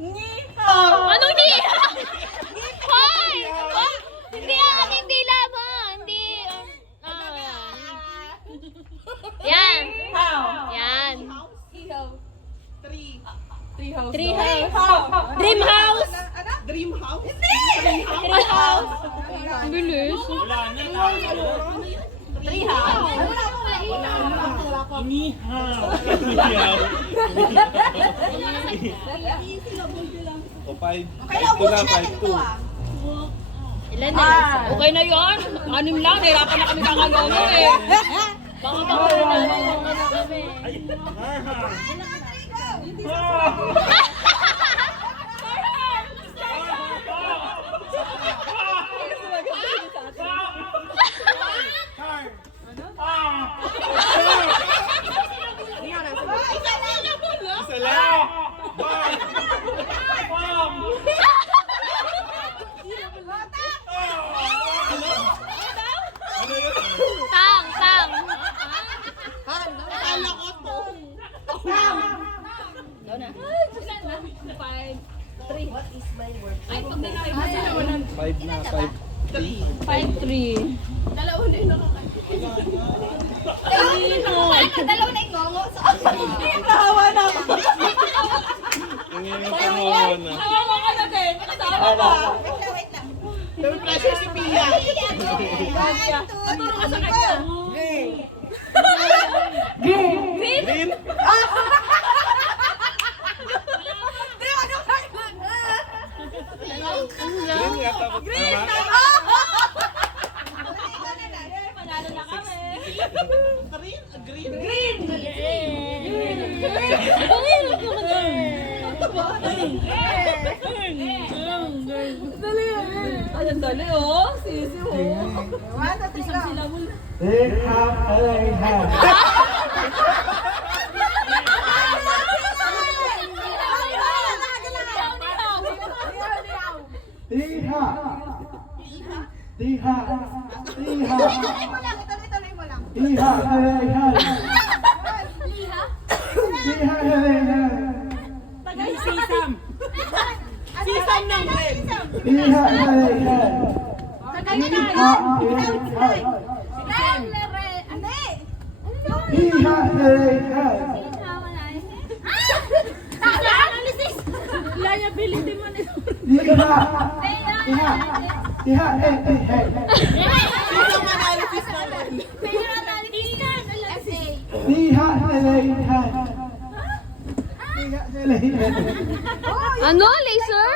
Anong di? Hoy! Oh, hindi ang ating dila mo. Hindi. Yan. Yan. Tree house. Dream house. Dream house? Tree house. Ang bilis. Tree house. Inihaw. O, 5-2 na, 5-2. Ilan na? Okay na yun. 6 lang. Nahirapan na kami kakalono eh. Baka na kami. Isa lang. Ano yun? Tang. Akala ko to. Ay, pag dalawa. 5 na, 5-3. Dalawa na yung ngongo. Nahawa na ako. Nanginginig na. Awa ka na din. Nakasama ka. May pressure si Pia. Naturo ka sa kanya. Green? Green nga tapos tama. Panalo na kami. Green? Dali oh. Sisi oh. Isang sila mo. Sisam ng Gwen. Liability man ito. Sisam analysis naman. Ano? Laser?